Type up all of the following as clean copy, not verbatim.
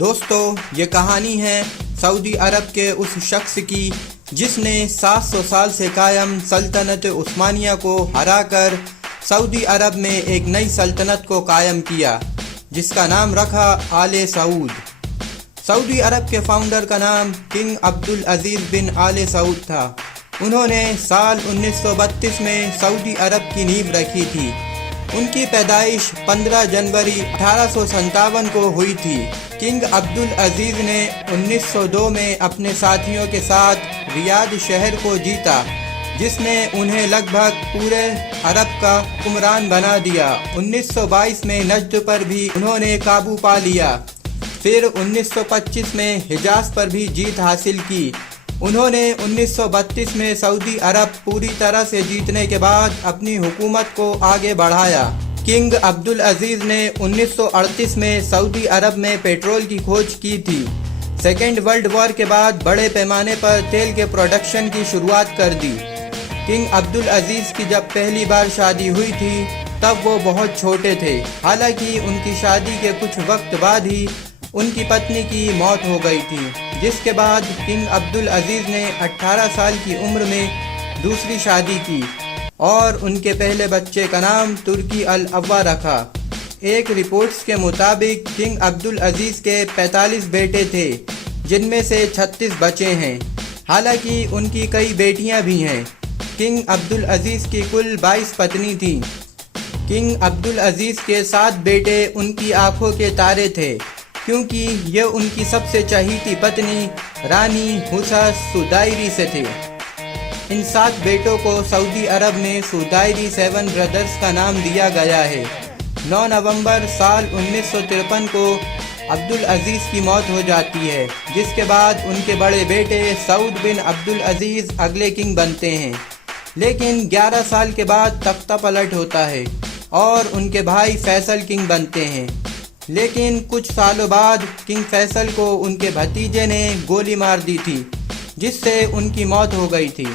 دوستو یہ کہانی ہے سعودی عرب کے اس شخص کی جس نے 700 سال سے قائم سلطنت عثمانیہ کو ہرا کر سعودی عرب میں ایک نئی سلطنت کو قائم کیا جس کا نام رکھا آل سعود۔ سعودی عرب کے فاؤنڈر کا نام کنگ عبدالعزیز بن آل سعود تھا۔ انہوں نے سال 1932 میں سعودی عرب کی نیب رکھی تھی۔ ان کی پیدائش 15 جنوری 1857 کو ہوئی تھی۔ کنگ عبدالعزیز نے 1902 میں اپنے ساتھیوں کے ساتھ ریاض شہر کو جیتا جس نے انہیں لگ بھگ پورے عرب کا حکمران بنا دیا۔ 1922 میں نجد پر بھی انہوں نے قابو پا لیا۔ پھر 1925 میں حجاز پر بھی جیت حاصل کی۔ انہوں نے 1932 میں سعودی عرب پوری طرح سے جیتنے کے بعد اپنی حکومت کو آگے بڑھایا۔ کنگ عبدالعزیز نے 1938 میں سعودی عرب میں پیٹرول کی کھوج کی تھی۔ سیکنڈ ورلڈ وار کے بعد بڑے پیمانے پر تیل کے پروڈکشن کی شروعات کر دی۔ کنگ عبدالعزیز کی جب پہلی بار شادی ہوئی تھی تب وہ بہت چھوٹے تھے، حالانکہ ان کی شادی کے کچھ وقت بعد ہی ان کی پتنی کی موت ہو گئی تھی، جس کے بعد کنگ عبدالعزیز نے 18 سال کی عمر میں دوسری شادی کی اور ان کے پہلے بچے کا نام ترکی الاول رکھا۔ ایک رپورٹس کے مطابق کنگ عبدالعزیز کے 45 بیٹے تھے جن میں سے 36 بچے ہیں، حالانکہ ان کی کئی بیٹیاں بھی ہیں۔ کنگ عبدالعزیز کی کل 22 پتنی تھیں۔ کنگ عبدالعزیز کے 7 بیٹے ان کی آنکھوں کے تارے تھے کیونکہ یہ ان کی سب سے چہیتی پتنی رانی حسس سودائری سے تھے۔ ان 7 بیٹوں کو سعودی عرب میں سودائری 7 برادرز کا نام دیا گیا ہے۔ 9 نومبر سال 1953 کو عبدالعزیز کی موت ہو جاتی ہے، جس کے بعد ان کے بڑے بیٹے سعود بن عبدالعزیز اگلے کنگ بنتے ہیں، لیکن 11 سال کے بعد تختہ پلٹ ہوتا ہے اور ان کے بھائی فیصل کنگ بنتے ہیں، لیکن کچھ سالوں بعد کنگ فیصل کو ان کے بھتیجے نے گولی مار دی تھی جس سے ان کی موت ہو گئی تھی۔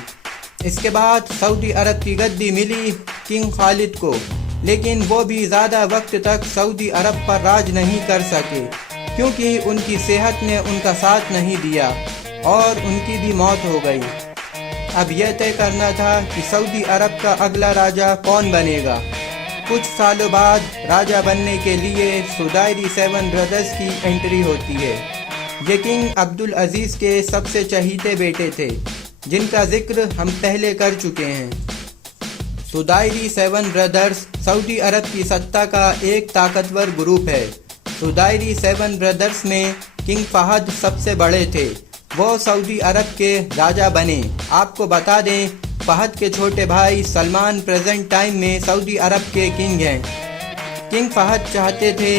اس کے بعد سعودی عرب کی گدی ملی کنگ خالد کو، لیکن وہ بھی زیادہ وقت تک سعودی عرب پر راج نہیں کر سکے کیونکہ ان کی صحت نے ان کا ساتھ نہیں دیا اور ان کی بھی موت ہو گئی۔ اب یہ طے کرنا تھا کہ سعودی عرب کا اگلا راجہ کون بنے گا۔ کچھ سالوں بعد راجہ بننے کے لیے سودائری 7 برادرز کی انٹری ہوتی ہے۔ یہ کنگ عبدالعزیز کے سب سے چہیتے بیٹے تھے جن کا ذکر ہم پہلے کر چکے ہیں۔ سودائری 7 برادرز سعودی عرب کی سطح کا ایک طاقتور گروپ ہے۔ سودائری 7 برادرز میں کنگ فہد سب سے بڑے تھے، وہ سعودی عرب کے راجہ بنے۔ آپ کو بتا دیں فہد کے چھوٹے بھائی سلمان پریزنٹ ٹائم میں سعودی عرب کے کنگ ہیں۔ کنگ فہد چاہتے تھے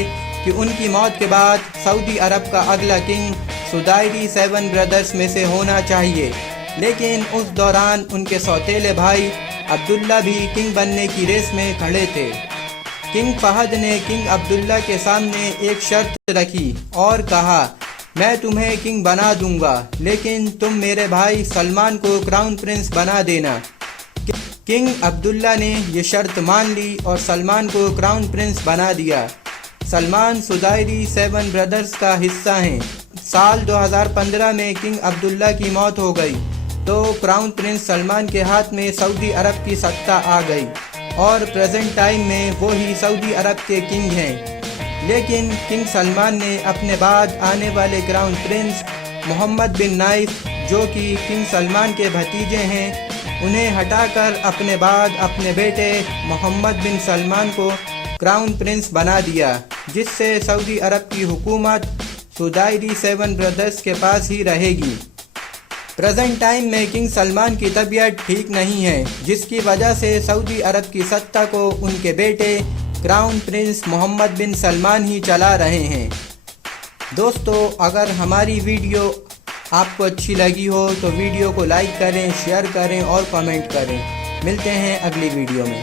کہ ان کی موت کے بعد سعودی عرب کا اگلا کنگ سودائری 7 برادرز میں سے ہونا چاہیے، لیکن اس دوران ان کے سوتیلے بھائی عبداللہ بھی کنگ بننے کی ریس میں کھڑے تھے۔ کنگ فہد نے کنگ عبداللہ کے سامنے ایک شرط رکھی اور کہا، میں تمہیں کنگ بنا دوں گا لیکن تم میرے بھائی سلمان کو کراؤن پرنس بنا دینا۔ کنگ عبداللہ نے یہ شرط مان لی اور سلمان کو کراؤن پرنس بنا دیا۔ سلمان سودائری 7 برادرز کا حصہ ہیں۔ سال 2015 میں کنگ عبداللہ کی موت ہو گئی تو کراؤن پرنس سلمان کے ہاتھ میں سعودی عرب کی سطح آ گئی اور پریزنٹ ٹائم میں وہی سعودی عرب کے کنگ ہیں، لیکن کنگ سلمان نے اپنے بعد آنے والے کراؤن پرنس محمد بن نائف جو کہ کنگ سلمان کے بھتیجے ہیں انہیں ہٹا کر اپنے بعد اپنے بیٹے محمد بن سلمان کو کراؤن پرنس بنا دیا، جس سے سعودی عرب کی حکومت سودائری 7 برادرز کے پاس ہی رہے گی۔ پریزنٹ ٹائم میں کنگ سلمان کی طبیعت ٹھیک نہیں ہے، جس کی وجہ سے سعودی عرب کی سطح کو ان کے بیٹے کراؤن پرنس محمد بن سلمان ہی چلا رہے ہیں۔ دوستو اگر ہماری ویڈیو آپ کو اچھی لگی ہو تو ویڈیو کو لائک کریں، شیئر کریں اور کمنٹ کریں۔ ملتے ہیں اگلی ویڈیو میں۔